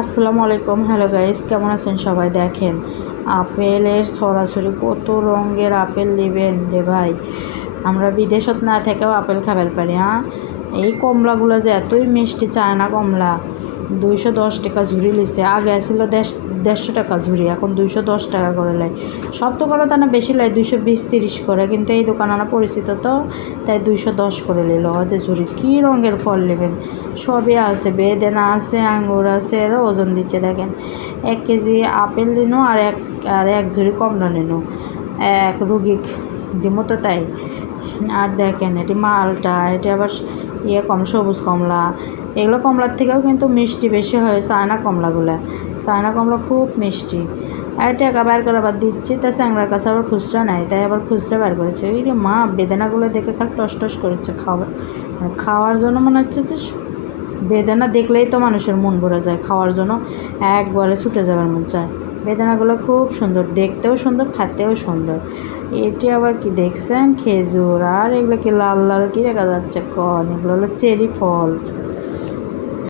আসসালামু আলাইকুম। Hello guys, কেমন আছেন সবাই? দেখেন আপেলের ছড়াছড়ি, কত রঙের আপেল নেবেন রে ভাই। আমরা বিদেশত না থেকেও আপেল খাবার পারি। এই কমলাগুলো যে এতই মিষ্টি, চায়না কমলা 210 টাকা ঝুড়ি লিছে। আগে আসছিল 150 টাকা ঝুড়ি, এখন 210 টাকা করে লাই। সব দোকানে তা না বেশি লাই, 220-30 করে, কিন্তু এই দোকান আনা পরিচিত তো, তাই 210 করে নিল যে ঝুড়ি। কী রঙের ফল নেবেন, সবই আছে, বেদেনা আছে, আঙ্গুর আছে, ওজন দিচ্ছে দেখেন। 1 কেজি আপেল নিনো আর এক ঝুড়ি কমলা নিনো, এক রুগী দিমো তো তাই। আর দেখেন এটি মালটা, এটি আবার কম সবুজ কমলা। এগুলো কমলার থেকেও কিন্তু মিষ্টি বেশি হয় চায়না কমলাগুলো। চায়না কমলা খুব মিষ্টি। আর টাকা বের করে আবার দিচ্ছি, তা স্যাংরার কাছে আবার খুচরা নাই, তাই আবার খুচরা বের করেছে। এই রে মা, বেদানাগুলো দেখে খালি টস টস করেছে। খাওয়ার জন্য মনে হচ্ছে যে বেদানা দেখলেই তো মানুষের মন ভরে যায়, খাওয়ার জন্য একবারে ছুটে যাবার মন চায়। বেদানাগুলো খুব সুন্দর, দেখতেও সুন্দর, খেতেও সুন্দর। এটি আবার কি দেখছেন? খেজুর। আর এগুলো কি লাল লাল কি দেখা যাচ্ছে? এগুলো হলো চেরি ফল।